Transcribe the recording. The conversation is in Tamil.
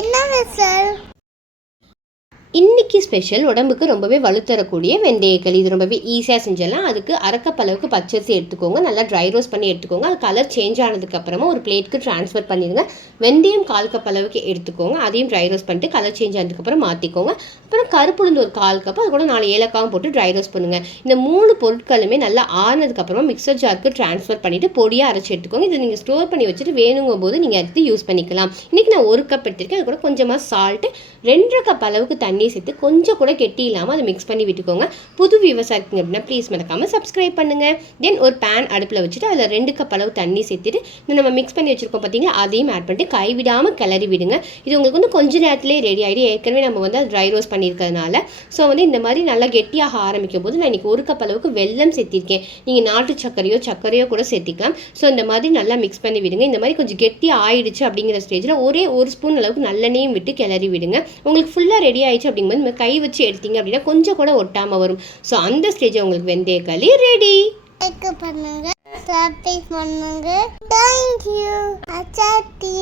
என்ன சார்? இன்றைக்கி ஸ்பெஷல் உடம்புக்கு ரொம்பவே வலுத்தரக்கூடிய வெந்தயக்களி. இது ரொம்பவே ஈஸியாக செஞ்சிடலாம். அதுக்கு அரைக்கப்பளவுக்கு பச்சரிசி எடுத்துக்கோங்க, நல்லா ட்ரை ரோஸ்ட் பண்ணி எடுத்துக்கோங்க. அது கலர் சேஞ்ச் ஆனதுக்கப்புறமா ஒரு பிளேட்டுக்கு ட்ரான்ஸ்ஃபர் பண்ணிடுங்க. வெந்தயம் 1/4 கப் அளவுக்கு எடுத்துக்கோங்க, அதையும் ட்ரை ரோஸ்ட் பண்ணிட்டு கலர் சேஞ்ச் ஆனதுக்கப்புறம் மாற்றிக்கோங்க. அப்புறம் கருப்புளுந்து ஒரு 1/4 கப், அது கூட 4 ஏலக்காவும் போட்டு ட்ரை ரோஸ்ட் பண்ணுங்கள். இந்த 3 பொருட்களுமே நல்லா ஆனதுக்கப்புறமா மிக்சர் ஜாருக்கு ட்ரான்ஸ்ஃபர் பண்ணிவிட்டு பொடியாக அரைச்சி எடுத்துக்கோங்க. இதை நீங்கள் ஸ்டோர் பண்ணி வச்சுட்டு வேணுங்கும் போது நீங்கள் எடுத்து யூஸ் பண்ணிக்கலாம். இன்றைக்கி நான் 1 கப் எடுத்துருக்கேன். அது கூட கொஞ்சமாக சால்ட்டு, 2 கப் அளவுக்கு தண்ணி சேர்த்து கொஞ்சம் கூட கெட்டி இல்லாமல் அதை மிக்ஸ் பண்ணி விட்டுக்கோங்க. புது வியூவர்ஸாக இருக்கீங்க அப்படின்னா ப்ளீஸ் மறக்காமல் சப்ஸ்கிரைப் பண்ணுங்கள். தென் ஒரு பேன் அடுப்பில் வச்சுட்டு அதில் 2 கப் அளவு தண்ணி சேர்த்துட்டு இந்த நம்ம மிக்ஸ் பண்ணி வச்சுருக்கோம் பார்த்தீங்கன்னா, அதையும் ஆட் பண்ணிட்டு கைவிடாமல் கிளறி விடுங்க. இது உங்களுக்கு வந்து கொஞ்சம் நேரத்துலேயே ரெடி ஆகிடும். ஏற்கனவே நம்ம வந்து ட்ரை ரோஸ்ட் பண்ணியிருக்கிறதுனால. ஸோ வந்து இந்த மாதிரி நல்லா கெட்டியாக ஆரம்பிக்கும் போது நான் இன்றைக்கி 1 கப் அளவுக்கு வெல்லம் சேர்த்திருக்கேன். நீங்கள் நாட்டு சர்க்கரையோ கூட சேர்த்திக்கலாம். ஸோ இந்த மாதிரி நல்லா மிக்ஸ் பண்ணி விடுங்க. இந்த மாதிரி கொஞ்சம் கெட்டி ஆயிடுச்சு அப்படிங்கிற ஸ்டேஜில் ஒரே 1 ஸ்பூன் அளவுக்கு நல்லெண்ணையும் விட்டு கிளறி விடுங்க. உங்களுக்கு ஃபுல்லாக ரெடி ஆயிடுச்சு அப்படிங்கும்போது நம்ம கை வச்சு எடுத்தீங்க அப்படின்னா கொஞ்சம் கூட ஒட்டாமல் வரும். ஸோ அந்த ஸ்டேஜ் உங்களுக்கு வெந்தயக்களி ரெடி. லைக் பண்ணுங்க, சப்ஸ்கிரைப் பண்ணுங்க. Thank you. அச்சாத்தி.